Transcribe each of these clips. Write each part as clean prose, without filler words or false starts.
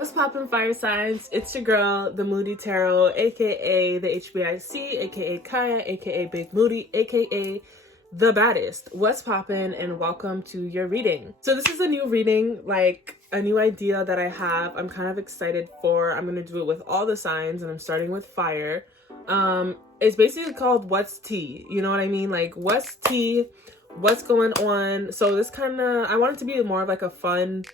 What's poppin', fire signs? It's your girl, the Moody Tarot, aka the HBIC, aka Kaya, aka Big Moody, aka the baddest. What's poppin', and welcome to your reading. So this is a new reading, like a new idea that I have. I'm kind of excited for. I'm gonna do it with all the signs, and I'm starting with fire. It's basically called What's Tea? You know what I mean? Like, what's tea? What's going on? So this kind of, I want it to be more of like a fun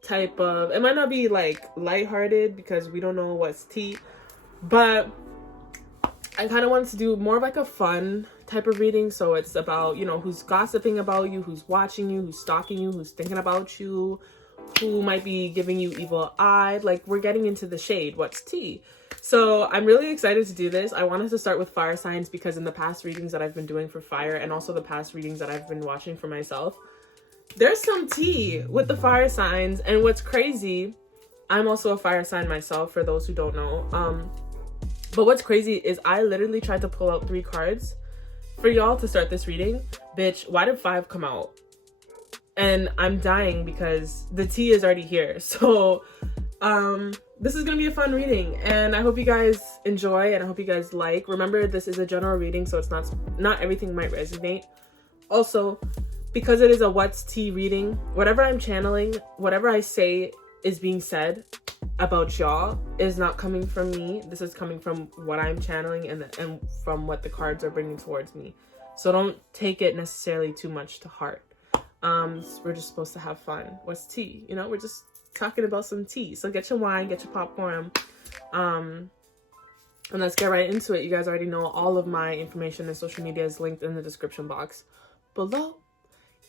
type of, it might not be like lighthearted because we don't know what's tea, but I kind of wanted to do more of like a fun type of reading. So it's about, you know, who's gossiping about you, who's watching you, who's stalking you, who's thinking about you, who might be giving you evil eye. Like, we're getting into the shade. What's tea? So I'm really excited to do this. I wanted to start with fire signs because in the past readings that I've been doing for fire, and also the past readings that I've been watching for myself, there's some tea with the fire signs. And what's crazy, I'm also a fire sign myself, for those who don't know. But what's crazy is I literally tried to pull out 3 cards for y'all to start this reading. Bitch, why did 5 come out? And I'm dying because the tea is already here. So this is gonna be a fun reading, and I hope you guys enjoy, and I hope you guys like. Remember, this is a general reading, so it's not everything might resonate. Also, because it is a what's tea reading, whatever I'm channeling, whatever I say is being said about y'all is not coming from me. This is coming from what I'm channeling and from what the cards are bringing towards me. So don't take it necessarily too much to heart. We're just supposed to have fun. What's tea? You know, we're just talking about some tea. So get your wine, get your popcorn, and let's get right into it. You guys already know all of my information and social media is linked in the description box below.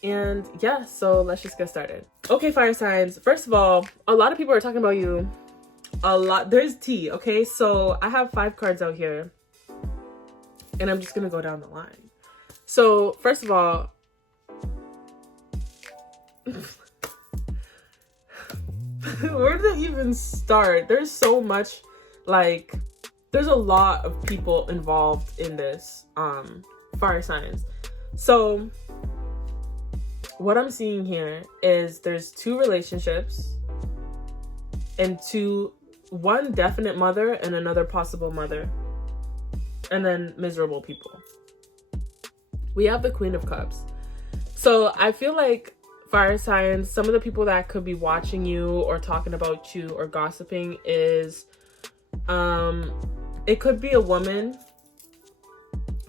And yeah, so let's just get started. Okay, fire signs. First of all, a lot of people are talking about you. A lot. There's tea, okay? So I have 5 cards out here, and I'm just gonna go down the line. So first of all, where did I even start? There's so much, like, there's a lot of people involved in this fire signs. So what I'm seeing here is there's 2 relationships and one definite mother and another possible mother, and then miserable people. We have the Queen of Cups. So I feel like fire signs, some of the people that could be watching you or talking about you or gossiping is, it could be a woman.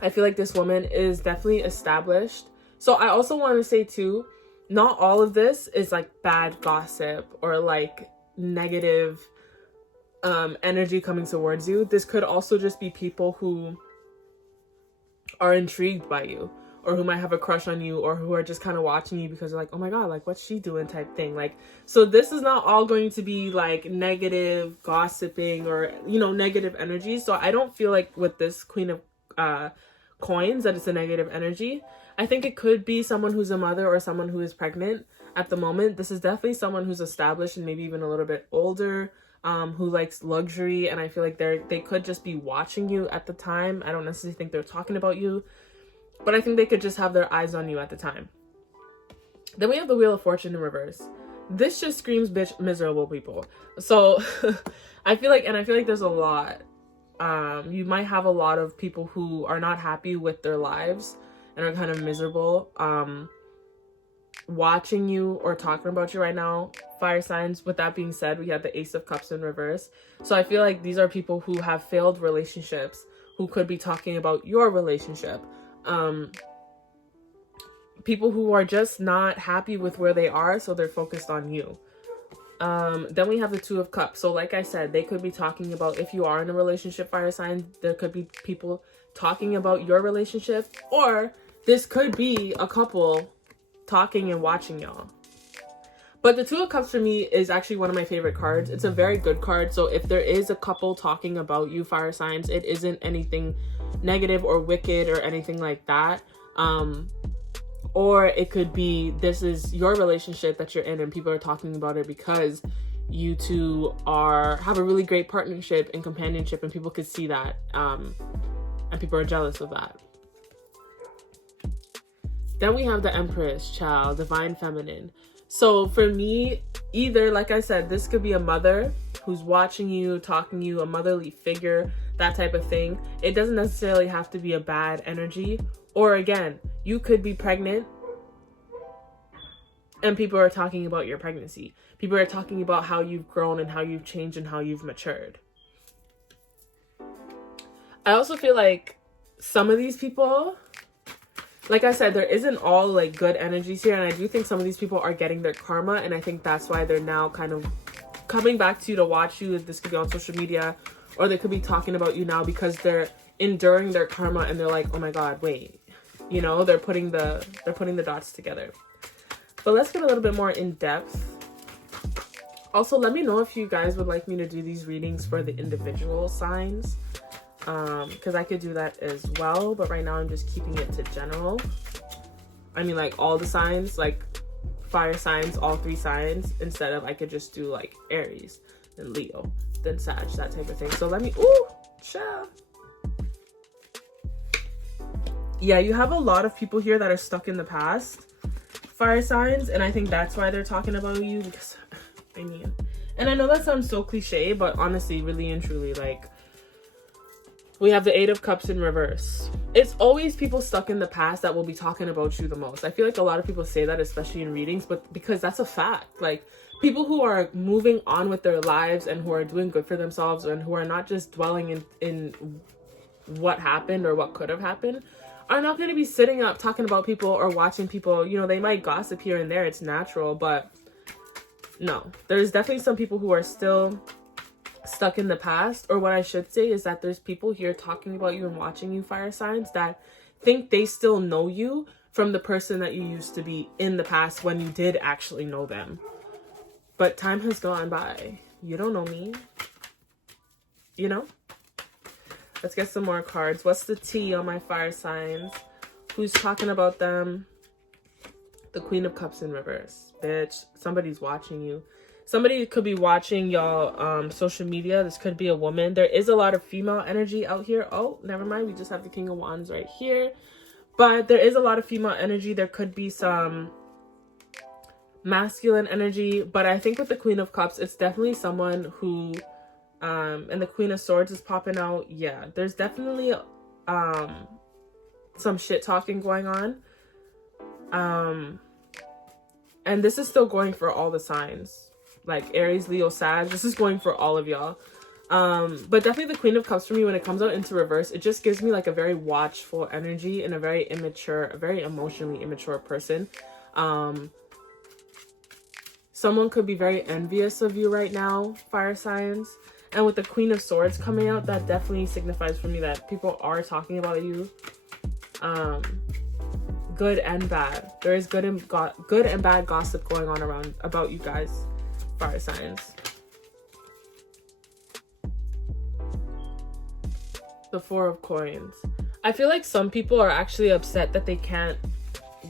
I feel like this woman is definitely established. So I also want to say too, not all of this is like bad gossip or like negative energy coming towards you. This could also just be people who are intrigued by you, or who might have a crush on you, or who are just kind of watching you because they're like, oh my god, like, what's she doing type thing. Like, so this is not all going to be like negative gossiping or, you know, negative energy. So I don't feel like with this Queen of Coins that it's a negative energy. I think it could be someone who's a mother or someone who is pregnant at the moment. This is definitely someone who's established and maybe even a little bit older, who likes luxury, and I feel like they could just be watching you at the time. I don't necessarily think they're talking about you, but I think they could just have their eyes on you at the time. Then we have the Wheel of Fortune in reverse. This just screams, bitch, miserable people. So I feel like there's a lot. You might have a lot of people who are not happy with their lives and are kind of miserable, watching you or talking about you right now, fire signs. With that being said, we have the Ace of Cups in reverse. So I feel like these are people who have failed relationships, who could be talking about your relationship. People who are just not happy with where they are, so they're focused on you. Then we have the 2 of Cups. So like I said, they could be talking about, if you are in a relationship, fire sign, there could be people talking about your relationship, or this could be a couple talking and watching y'all. But the 2 of Cups for me is actually one of my favorite cards. It's a very good card. So if there is a couple talking about you, fire signs, it isn't anything negative or wicked or anything like that. Or it could be, this is your relationship that you're in and people are talking about it because you two have a really great partnership and companionship, and people could see that, and people are jealous of that. Then we have the Empress, child, divine feminine. So for me, either, like I said, this could be a mother who's watching you, talking to you, a motherly figure, that type of thing. It doesn't necessarily have to be a bad energy. Or again, you could be pregnant and people are talking about your pregnancy. People are talking about how you've grown and how you've changed and how you've matured. I also feel like some of these people, like I said, there isn't all like good energies here. And I do think some of these people are getting their karma. And I think that's why they're now kind of coming back to you to watch you. This could be on social media, or they could be talking about you now because they're enduring their karma and they're like, oh my God, wait, you know, they're putting the dots together. But let's get a little bit more in depth. Also, let me know if you guys would like me to do these readings for the individual signs, because I could do that as well. But right now I'm just keeping it to general. I mean, like all the signs, like fire signs, all 3 signs, instead of I could just do like Aries, then Leo, then Sag, that type of thing. So let me, ooh, chill. Yeah, you have a lot of people here that are stuck in the past, fire signs, and I think that's why they're talking about you, because I mean, and I know that sounds so cliche, but honestly, really and truly, like, we have the 8 of Cups in reverse. It's always people stuck in the past that will be talking about you the most. I feel like a lot of people say that, especially in readings, but because that's a fact. Like, people who are moving on with their lives and who are doing good for themselves and who are not just dwelling in what happened or what could have happened are not going to be sitting up talking about people or watching people. You know, they might gossip here and there. It's natural, but no, there's definitely some people who are still stuck in the past. Or what I should say is that there's people here talking about you and watching you, fire signs, that think they still know you from the person that you used to be in the past when you did actually know them. But time has gone by. You don't know me. You know? Let's get some more cards. What's the tea on my fire signs? Who's talking about them? The Queen of Cups in reverse. Bitch, somebody's watching you. Somebody could be watching y'all social media. This could be a woman. There is a lot of female energy out here. Oh, never mind. We just have the King of Wands right here. But there is a lot of female energy. There could be some masculine energy. But I think with the Queen of Cups, it's definitely someone who... and the Queen of Swords is popping out. Yeah, there's definitely some shit talking going on. And this is still going for all the signs. Like Aries, Leo, Sag. This is going for all of y'all. But definitely the Queen of Cups for me, when it comes out into reverse, it just gives me like a very watchful energy and a very immature, a very emotionally immature person. Someone could be very envious of you right now, fire signs. And with the Queen of Swords coming out, that definitely signifies for me that people are talking about you. Good and bad. There is good and bad gossip going on around about you guys, fire signs. The 4 of Coins. I feel like some people are actually upset that they can't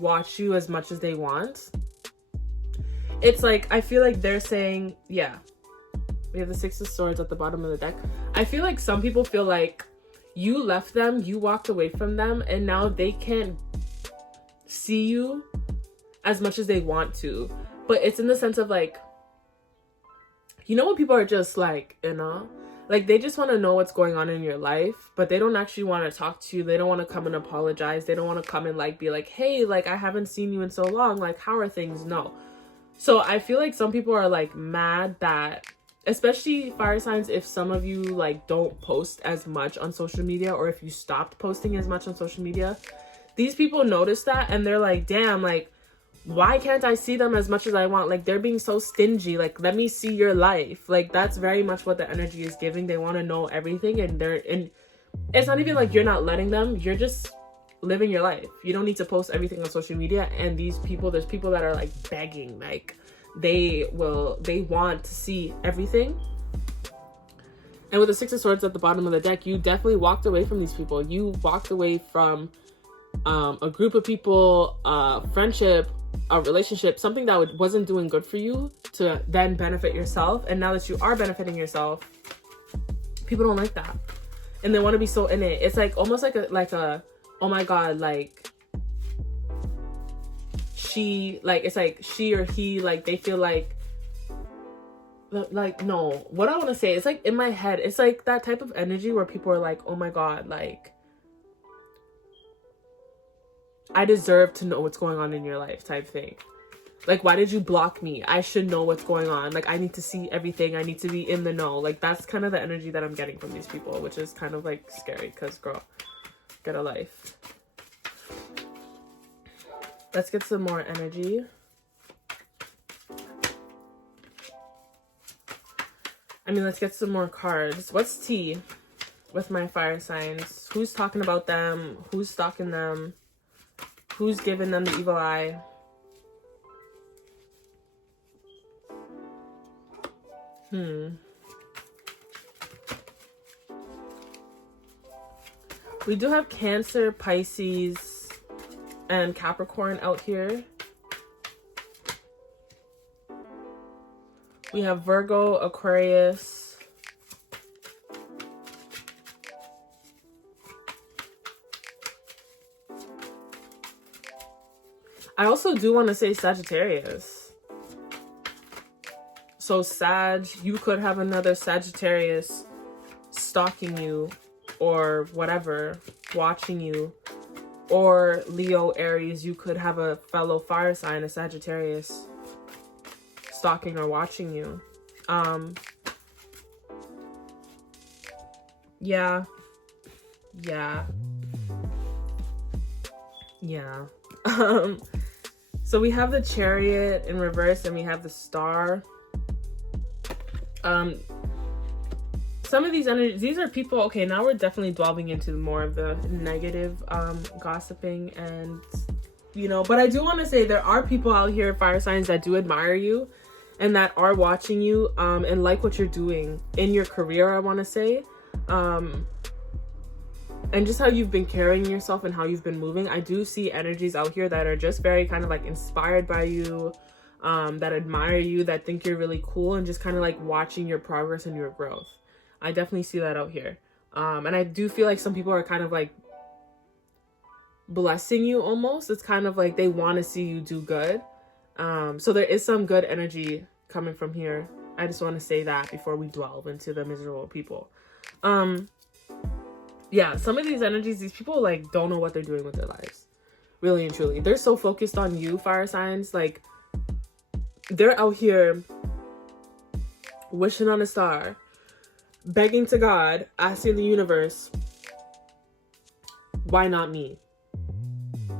watch you as much as they want. It's like, I feel like they're saying, yeah. We have the 6 of Swords at the bottom of the deck. I feel like some people feel like you left them, you walked away from them, and now they can't see you as much as they want to. But it's in the sense of like, you know, when people are just like, you know, like they just want to know what's going on in your life, but they don't actually want to talk to you. They don't want to come and apologize. They don't want to come and like be like, hey, like I haven't seen you in so long. Like, how are things? No. So I feel like some people are like mad that, especially fire signs, if some of you like don't post as much on social media, or if you stopped posting as much on social media, these people notice that and they're like, damn, like, why can't I see them as much as I want? Like, they're being so stingy. Like, let me see your life. Like, that's very much what the energy is giving. They want to know everything, and it's not even like you're not letting them. You're just living your life. You don't need to post everything on social media. And these people, there's people that are like begging, like they want to see everything. And with the 6 of Swords at the bottom of the deck, you definitely walked away from these people. You walked away from a group of people, friendship, a relationship, something that wasn't doing good for you, to then benefit yourself. And now that you are benefiting yourself, people don't like that, and they want to be so in it. It's like almost like a oh my god, like she, like, it's like she or he, like, they feel like, no, what I want to say, it's like in my head, it's like that type of energy where people are like, oh my God, like, I deserve to know what's going on in your life type thing. Like, why did you block me? I should know what's going on. Like, I need to see everything. I need to be in the know. Like, that's kind of the energy that I'm getting from these people, which is kind of like scary because, girl, get a life. Let's get some more energy. I mean, let's get some more cards. What's tea with my fire signs? Who's talking about them? Who's stalking them? Who's giving them the evil eye? We do have Cancer, Pisces, and Capricorn out here. We have Virgo, Aquarius. I also do want to say Sagittarius. So Sag, you could have another Sagittarius stalking you or whatever, watching you. Or Leo, Aries, you could have a fellow fire sign, a Sagittarius, stalking or watching you. Yeah. So we have the Chariot in reverse and we have the Star. Some of these energies, these are people, okay, now we're definitely delving into more of the negative gossiping and, you know, but I do want to say there are people out here, fire signs, that do admire you and that are watching you and like what you're doing in your career, I want to say. And just how you've been carrying yourself and how you've been moving. I do see energies out here that are just very kind of like inspired by you, that admire you, that think you're really cool and just kind of like watching your progress and your growth. I definitely see that out here. And I do feel like some people are kind of like blessing you almost. It's kind of like they want to see you do good. So there is some good energy coming from here. I just want to say that before we delve into the miserable people. Yeah, some of these energies, these people like don't know what they're doing with their lives. Really and truly. They're so focused on you, fire signs. Like, they're out here wishing on a star, begging to God, asking the universe, why not me?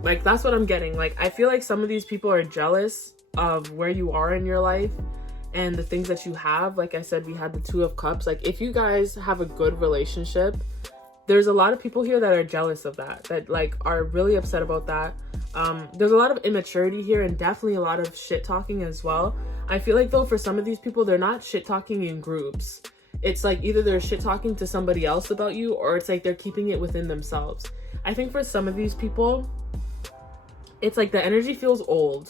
Like, that's what I'm getting. Like, I feel like some of these people are jealous of where you are in your life and the things that you have. Like I said, we had the Two of Cups. Like, if you guys have a good relationship, there's a lot of people here that are jealous of that like are really upset about that. There's a lot of immaturity here and definitely a lot of shit talking as well. I feel like though for some of these people, they're not shit talking in groups. It's like either they're shit talking to somebody else about you or it's like they're keeping it within themselves. I think for some of these people, it's like the energy feels old.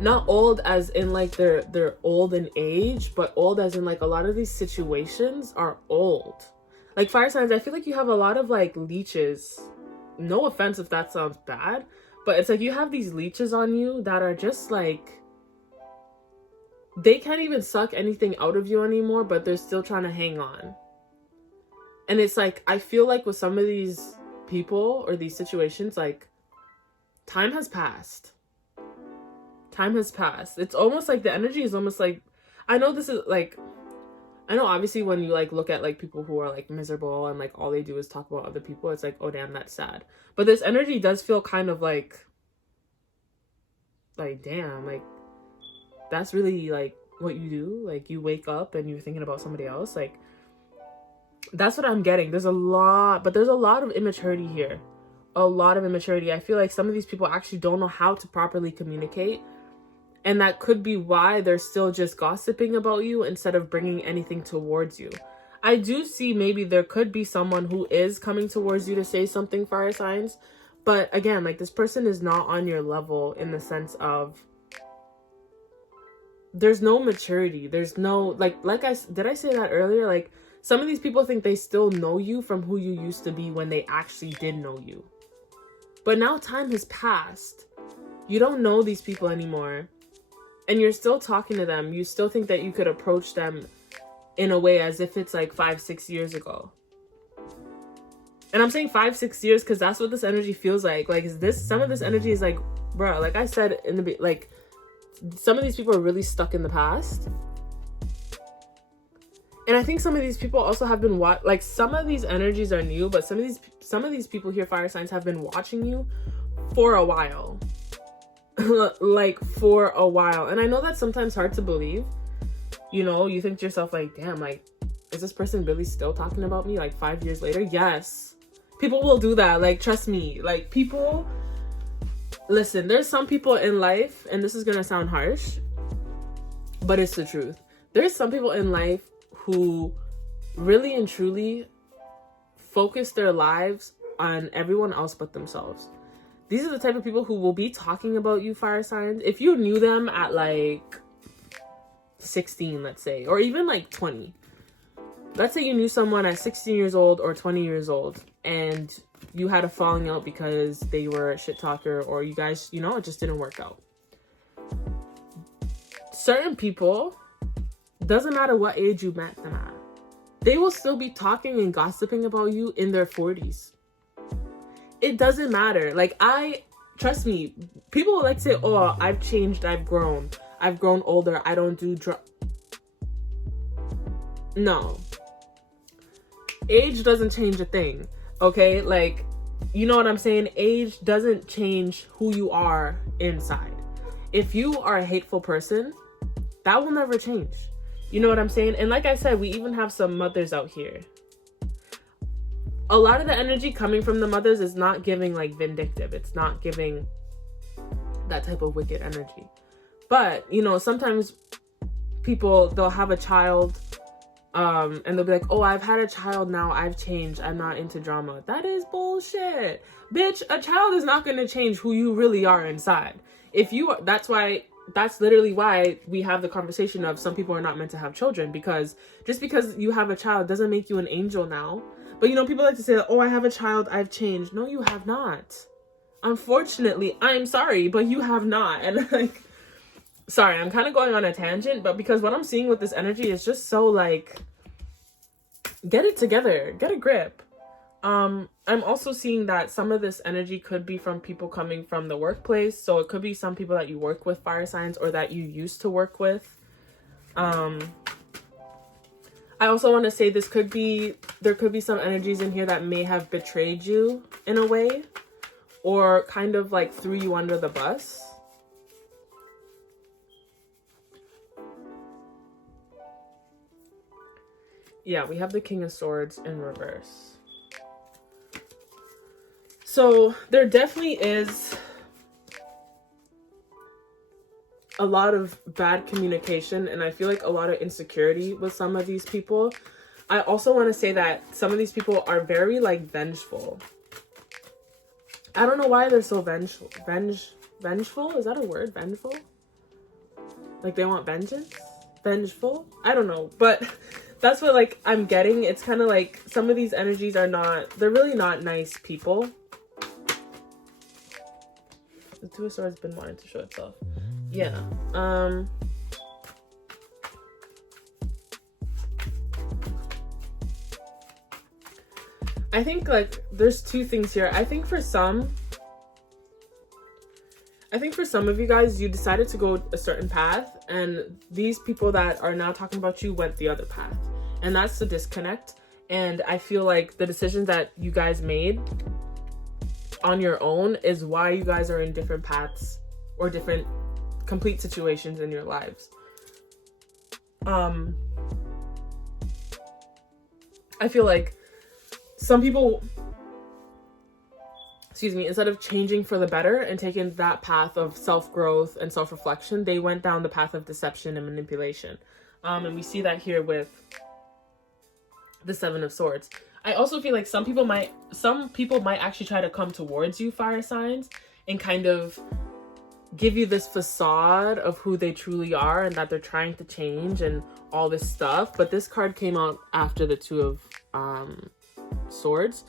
Not old as in like they're old in age, but old as in like a lot of these situations are old. Like, fire signs, I feel like you have a lot of like leeches. No offense if that sounds bad, but it's like you have these leeches on you that are just like, they can't even suck anything out of you anymore, but they're still trying to hang on. And it's like, I feel like with some of these people or these situations, like, time has passed. Time has passed. It's almost like the energy is almost like, I know this is like, I know obviously when you like look at like people who are like miserable and like all they do is talk about other people, it's like, oh damn, that's sad. But this energy does feel kind of like damn, like that's really like what you do. Like, you wake up and you're thinking about somebody else. Like, that's what I'm getting. There's a lot of immaturity here. A lot of immaturity. I feel like some of these people actually don't know how to properly communicate. And that could be why they're still just gossiping about you instead of bringing anything towards you. I do see maybe there could be someone who is coming towards you to say something, fire signs. But again, like, this person is not on your level in the sense of there's no maturity. There's no, did I say that earlier? Like, some of these people think they still know you from who you used to be when they actually did know you. But now time has passed. You don't know these people anymore. And you're still talking to them. You still think that you could approach them in a way as if it's like 5-6 years ago. And I'm saying 5-6 years because that's what this energy feels like. Like, is this, some of this energy is like, bro, like I said in the, like, some of these people are really stuck in the past. And I think some of these people also have been like, some of these energies are new, but some of these people here, fire signs, have been watching you for a while. Like, for a while. And I know that's sometimes hard to believe. You know, you think to yourself, like, damn, like, is this person really still talking about me like 5 years later? Yes. People will do that. Like, trust me. Like, people, listen, there's some people in life, and this is gonna sound harsh, but it's the truth. There's some people in life who really and truly focus their lives on everyone else but themselves. These are the type of people who will be talking about you, fire signs. If you knew them at like 16, let's say, or even like 20. Let's say you knew someone at 16 years old or 20 years old and you had a falling out because they were a shit talker, or you guys, you know, it just didn't work out. Certain people, doesn't matter what age you met them at, they will still be talking and gossiping about you in their 40s. It doesn't matter. Like, trust me, people will like to say, oh, I've changed, I've grown older, I don't do no. Age doesn't change a thing, okay? Like, you know what I'm saying? Age doesn't change who you are inside. If you are a hateful person, that will never change. You know what I'm saying? And like I said, we even have some mothers out here. A lot of the energy coming from the mothers is not giving like vindictive. It's not giving that type of wicked energy. But, you know, sometimes people, they'll have a child, and they'll be like, oh, I've had a child now, I've changed, I'm not into drama. That is bullshit. Bitch, a child is not going to change who you really are inside. That's literally why we have the conversation of some people are not meant to have children, because just because you have a child doesn't make you an angel now. But, you know, people like to say, oh, I have a child, I've changed. No, you have not. Unfortunately, I'm sorry, but you have not. And like, sorry, I'm kind of going on a tangent, but because what I'm seeing with this energy is just so like, get it together, get a grip. I'm also seeing that some of this energy could be from people coming from the workplace. So it could be some people that you work with, fire signs, or that you used to work with. I also want to say there could be some energies in here that may have betrayed you in a way, or kind of like threw you under the bus. Yeah, we have the King of Swords in reverse. So there definitely is a lot of bad communication, and I feel like a lot of insecurity with some of these people. I also want to say that some of these people are very like vengeful. I don't know why they're so vengeful. Vengeful? Is that a word? Vengeful? Like they want vengeance? Vengeful? I don't know. But that's what like I'm getting. It's kind of like some of these energies they're really not nice people. The Two of Swords been wanting to show itself. Yeah. I think like there's two things here. I think for some of you guys, you decided to go a certain path, and these people that are now talking about you went the other path. And that's the disconnect. And I feel like the decisions that you guys made on your own is why you guys are in different paths or different complete situations in your lives. I feel like some people, instead of changing for the better and taking that path of self-growth and self-reflection, they went down the path of deception and manipulation. And we see that here with the Seven of Swords. I also feel like some people might actually try to come towards you, fire signs, and kind of give you this facade of who they truly are and that they're trying to change and all this stuff. But this card came out after the Two of Swords.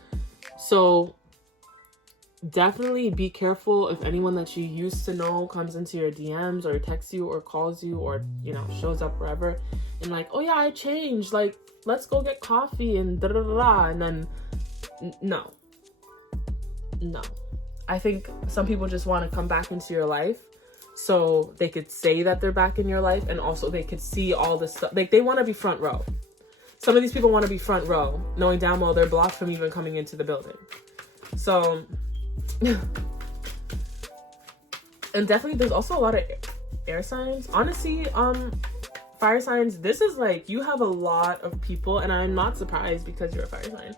So definitely be careful if anyone that you used to know comes into your DMs or texts you or calls you or, you know, shows up wherever and like, oh yeah, I changed, like, let's go get coffee and da da da da. And then no. I think some people just want to come back into your life so they could say that they're back in your life, and also they could see all this stuff. Like, they want to be front row. Some of these people want to be front row, knowing damn well they're blocked from even coming into the building. So, and definitely there's also a lot of air signs. Honestly, fire signs, this is like, you have a lot of people, and I'm not surprised because you're a fire sign,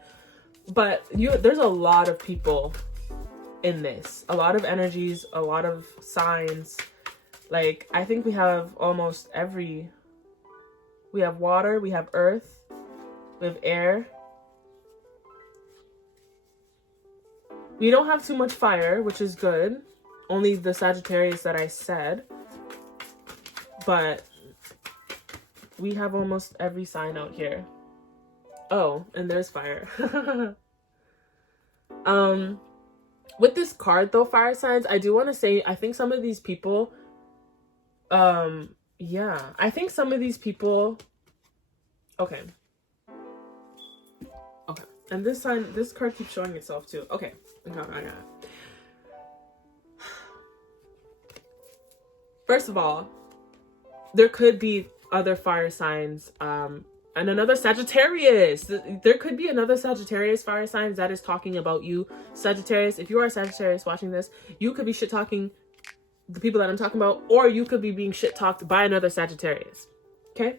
but there's a lot of people in this, a lot of energies, a lot of signs. Like, I think we have almost we have water, we have earth, we have air. We don't have too much fire, which is good. Only the Sagittarius that I said. But we have almost every sign out here. Oh, and there's fire. With this card though, fire signs, I do want to say, I think some of these people, yeah, I think some of these people, okay. And this card keeps showing itself too. Okay, I got it. First of all, there could be other fire signs, and another Sagittarius. There could be another Sagittarius fire signs that is talking about you. Sagittarius, if you are a Sagittarius watching this, you could be shit talking the people that I'm talking about, or you could be being shit talked by another Sagittarius. Okay?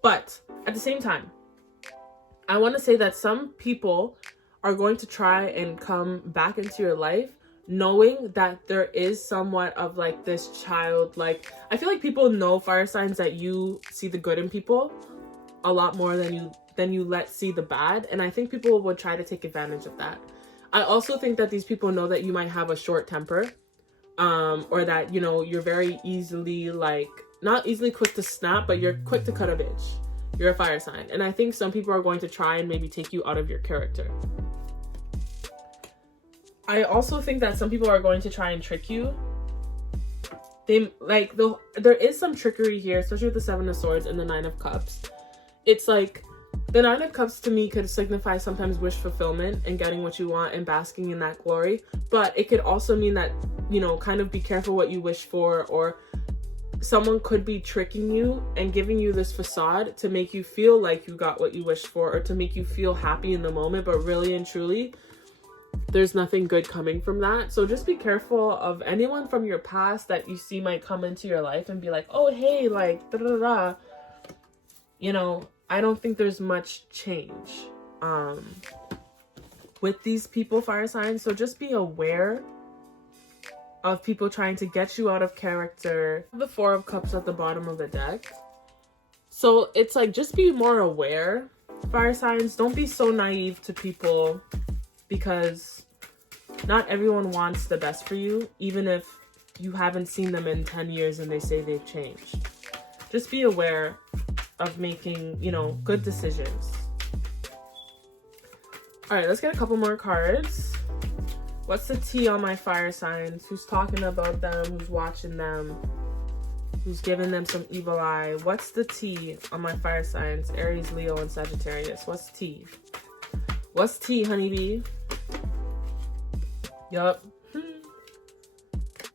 But at the same time, I want to say that some people are going to try and come back into your life knowing that there is somewhat of like this child, like, I feel like people know, fire signs, that you see the good in people a lot more than you let see the bad, and I think people would try to take advantage of that. I also think that these people know that you might have a short temper, or that, you know, you're very easily, like, not easily quick to snap, but you're quick to cut a bitch. You're a fire sign. And I think some people are going to try and maybe take you out of your character. I also think that some people are going to try and trick you. There is some trickery here, especially with the Seven of Swords and the Nine of Cups. It's like, the Nine of Cups to me could signify sometimes wish fulfillment and getting what you want and basking in that glory. But it could also mean that, you know, kind of be careful what you wish for, or someone could be tricking you and giving you this facade to make you feel like you got what you wished for, or to make you feel happy in the moment, but really and truly, there's nothing good coming from that. So just be careful of anyone from your past that you see might come into your life and be like, oh, hey, like, da da da. You know, I don't think there's much change with these people, fire signs. So just be aware of people trying to get you out of character. The Four of Cups at the bottom of the deck. So it's like, just be more aware, fire signs. Don't be so naive to people, because not everyone wants the best for you, even if you haven't seen them in 10 years and they say they've changed. Just be aware of making, you know, good decisions. All right, let's get a couple more cards. What's the tea on my fire signs? Who's talking about them? Who's watching them? Who's giving them some evil eye? What's the tea on my fire signs? Aries, Leo, and Sagittarius. What's tea? What's tea, honeybee? Yup.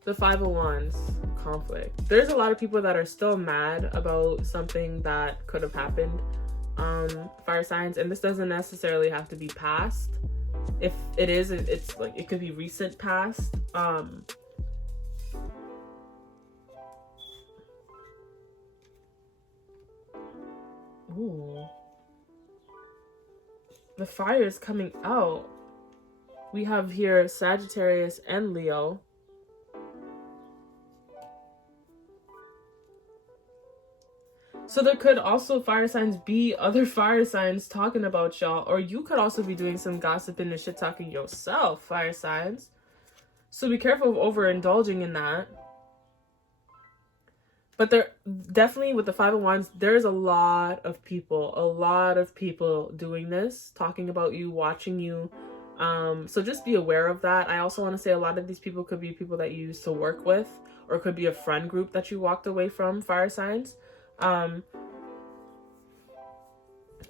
The Five of Wands. Conflict. There's a lot of people that are still mad about something that could have happened. Fire signs. And this doesn't necessarily have to be past. If it is, it's like, it could be recent past. Ooh. The fire is coming out. We have here Sagittarius and Leo. So there could also, fire signs, be other fire signs talking about y'all, or you could also be doing some gossiping and shit talking yourself, fire signs. So be careful of overindulging in that. But there definitely, with the Five of Wands, there's a lot of people doing this, talking about you, watching you, So just be aware of that. I also want to say a lot of these people could be people that you used to work with, or could be a friend group that you walked away from, fire signs.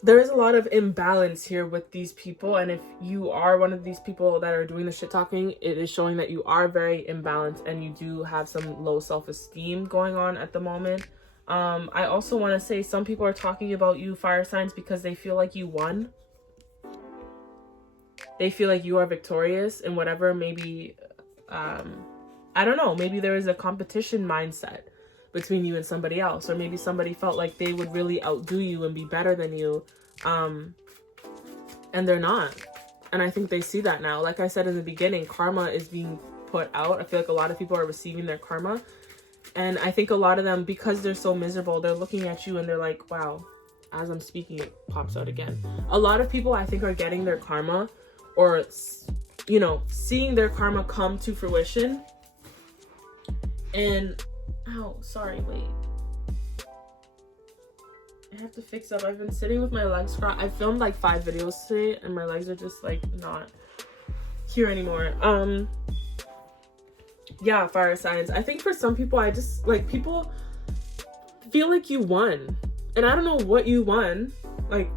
There is a lot of imbalance here with these people, and if you are one of these people that are doing the shit talking, it is showing that you are very imbalanced and you do have some low self-esteem going on at the moment. I also want to say some people are talking about you, fire signs, because they feel like you won. They feel like you are victorious in whatever, maybe, I don't know, maybe there is a competition mindset between you and somebody else, or maybe somebody felt like they would really outdo you and be better than you, and they're not. And I think they see that now. Like I said in the beginning, karma is being put out. I feel like a lot of people are receiving their karma, and I think a lot of them, because they're so miserable, they're looking at you and they're like, wow. As I'm speaking, it pops out again. A lot of people, I think, are getting their karma, or, you know, seeing their karma come to fruition. And, oh, sorry, wait. I have to fix up. I've been sitting with my legs crossed. I filmed like 5 videos today, and my legs are just like not here anymore. Yeah, fire signs. I think for some people, I just, like, people feel like you won. And I don't know what you won. Like,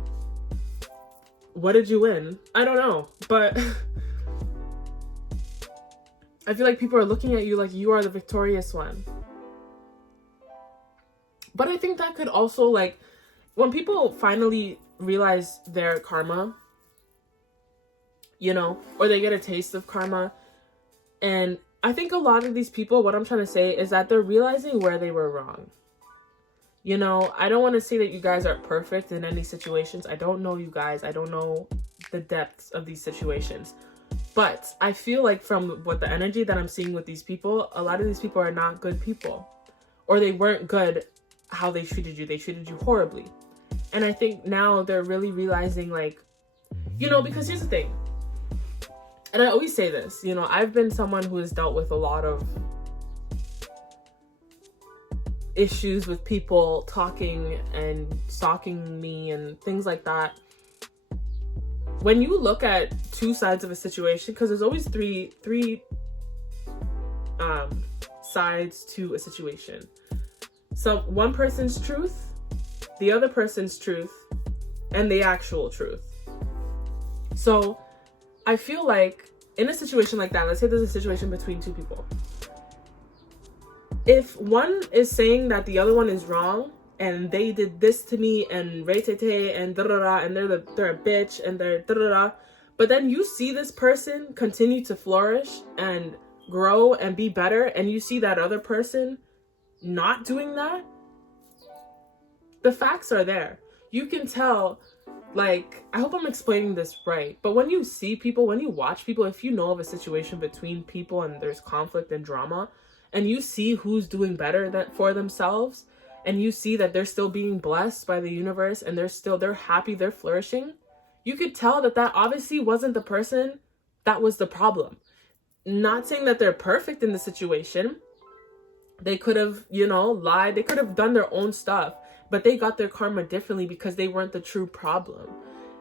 what did you win? I don't know, but I feel like people are looking at you like you are the victorious one. But I think that could also, like, when people finally realize their karma, you know, or they get a taste of karma, and I think a lot of these people, what I'm trying to say is that they're realizing where they were wrong. You know, I don't want to say that you guys are perfect in any situations. I don't know you guys. I don't know the depths of these situations. But I feel like from what the energy that I'm seeing with these people, a lot of these people are not good people. Or they weren't good how they treated you. They treated you horribly. And I think now they're really realizing, like, you know, because here's the thing. And I always say this, you know, I've been someone who has dealt with a lot of issues with people talking and stalking me and things like that. When you look at two sides of a situation, because there's always three sides to a situation. So one person's truth, the other person's truth, and the actual truth. So I feel like in a situation like that, let's say there's a situation between two people. If one is saying that the other one is wrong, and they did this to me, and re-te-te, and da-da-da, and they're a bitch, and they're da-da-da, but then you see this person continue to flourish and grow and be better, and you see that other person not doing that, the facts are there. You can tell, like, I hope I'm explaining this right, but when you see people, when you watch people, if you know of a situation between people and there's conflict and drama, and you see who's doing better for themselves, and you see that they're still being blessed by the universe, and they're happy, they're flourishing, you could tell that obviously wasn't the person that was the problem. Not saying that they're perfect in the situation. They could have, you know, lied. They could have done their own stuff, but they got their karma differently because they weren't the true problem.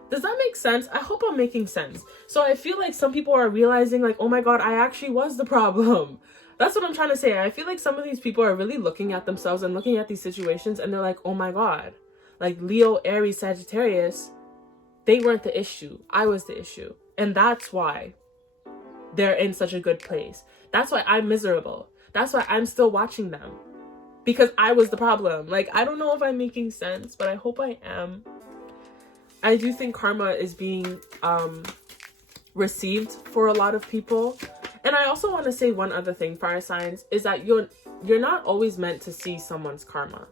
Does that make sense? I hope I'm making sense. So I feel like some people are realizing, like, oh my God, I actually was the problem. That's what I'm trying to say. I feel like some of these people are really looking at themselves and looking at these situations, and they're like, oh my God, like Leo, Aries, Sagittarius, they weren't the issue. I was the issue. And that's why they're in such a good place. That's why I'm miserable. That's why I'm still watching them, because I was the problem. Like, I don't know if I'm making sense, but I hope I am. I do think karma is being received for a lot of people. And I also want to say one other thing, fire signs, is that you're not always meant to see someone's karma.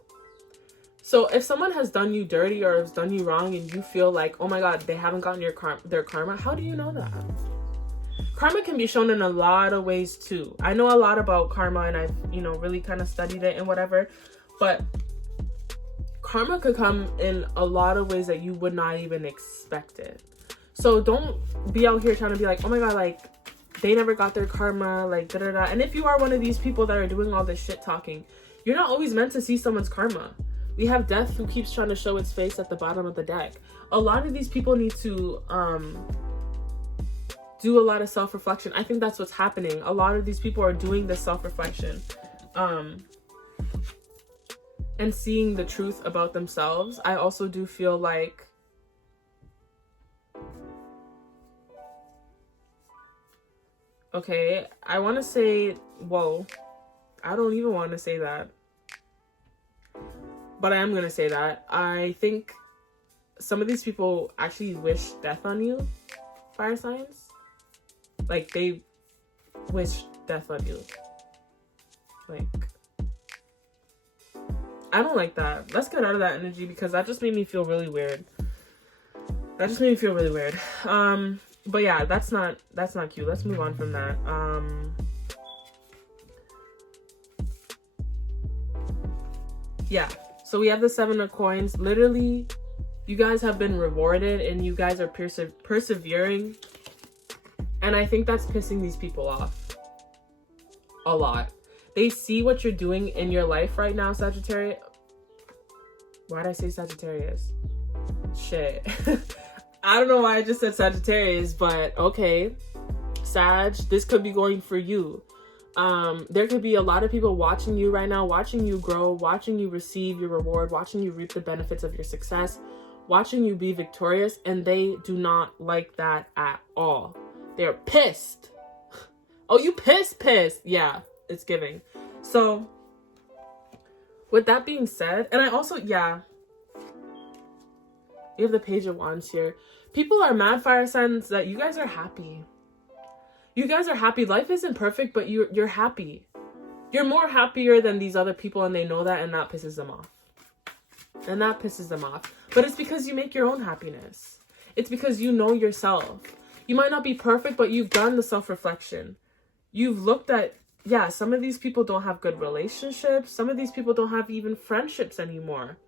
So if someone has done you dirty or has done you wrong and you feel like, oh my God, they haven't gotten their karma, how do you know that? Karma can be shown in a lot of ways too. I know a lot about karma, and I've, you know, really kind of studied it and whatever, but karma could come in a lot of ways that you would not even expect it. So don't be out here trying to be like, oh my God, like, they never got their karma, like, da-da-da. And if you are one of these people that are doing all this shit talking, you're not always meant to see someone's karma. We have death who keeps trying to show its face at the bottom of the deck. A lot of these people need to do a lot of self-reflection. I think that's what's happening. A lot of these people are doing this self-reflection and seeing the truth about themselves. I also do feel like okay, I want to say, whoa, I don't even want to say that, but I am going to say that. I think some of these people actually wish death on you, fire signs. Like, they wish death on you. Like, I don't like that. Let's get out of that energy, because that just made me feel really weird. But yeah, that's not cute. Let's move on from that. Yeah, so we have the 7 of coins. Literally, you guys have been rewarded and you guys are persevering. And I think that's pissing these people off a lot. They see what you're doing in your life right now, Sagittarius. Why'd I say Sagittarius? Shit. I don't know why I just said Sagittarius, but okay. Sag, this could be going for you. There could be a lot of people watching you right now, watching you grow, watching you receive your reward, watching you reap the benefits of your success, watching you be victorious, and they do not like that at all. They're pissed. Oh, you pissed? Yeah, it's giving. So, with that being said, and I also, yeah, you have the Page of Wands here. People are mad, fire signs, that you guys are happy. You guys are happy. Life isn't perfect, but you're happy. You're more happier than these other people, and they know that, and that pisses them off. But it's because you make your own happiness. It's because you know yourself. You might not be perfect, but you've done the self-reflection. You've looked at, yeah, some of these people don't have good relationships. Some of these people don't have even friendships anymore.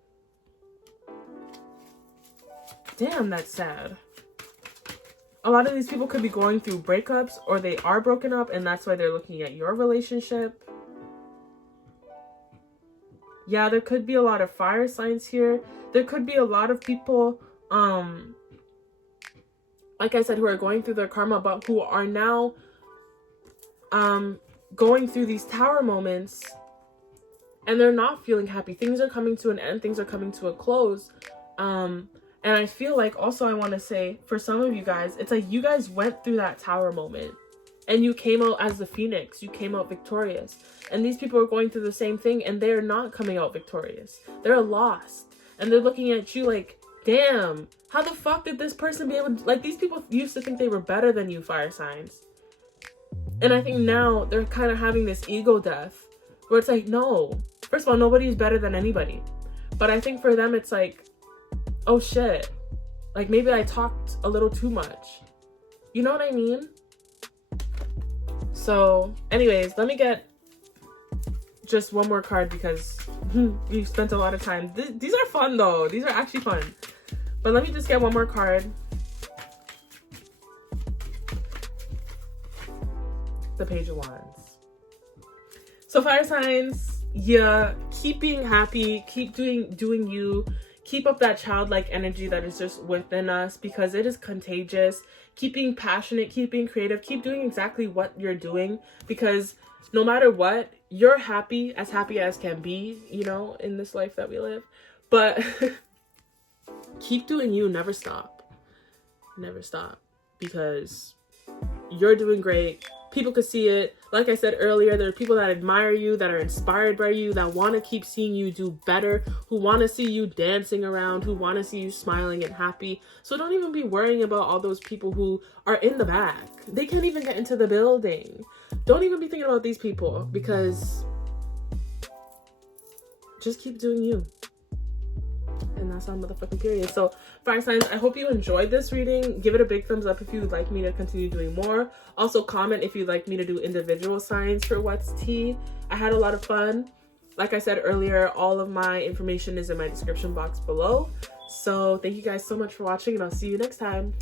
Damn, that's sad. A lot of these people could be going through breakups, or they are broken up, and that's why they're looking at your relationship. Yeah, there could be a lot of fire signs here. There could be a lot of people, like I said, who are going through their karma, but who are now going through these tower moments, and they're not feeling happy. Things are coming to an end. Things are coming to a close. And I feel like also I want to say, for some of you guys, it's like you guys went through that tower moment and you came out as the phoenix. You came out victorious. And these people are going through the same thing, and they're not coming out victorious. They're lost. And they're looking at you like, damn, how the fuck did this person be able to... Like, these people used to think they were better than you, fire signs. And I think now they're kind of having this ego death where it's like, no. First of all, nobody's better than anybody. But I think for them, it's like, oh shit, like maybe I talked a little too much. You know what I mean? So anyways, let me get just one more card, because we've spent a lot of time. These are fun though. These are actually fun. But let me just get one more card. The Page of Wands. So fire signs, yeah, keep being happy, keep doing you. Keep up that childlike energy that is just within us, because it is contagious. Keep being passionate, keep being creative, keep doing exactly what you're doing, because no matter what, you're happy as can be, you know, in this life that we live. But keep doing you, never stop. Never stop, because you're doing great. People could see it. Like I said earlier, there are people that admire you, that are inspired by you, that want to keep seeing you do better, who want to see you dancing around, who want to see you smiling and happy. So don't even be worrying about all those people who are in the back. They can't even get into the building. Don't even be thinking about these people, because just keep doing you. And that's on motherfucking period. So fire signs, I hope you enjoyed this reading. Give it a big thumbs up if you would like me to continue doing more. Also comment if you'd like me to do individual signs for What's Tea. I had a lot of fun. Like I said earlier, all of my information is in my description box below. So thank you guys so much for watching, and I'll see you next time.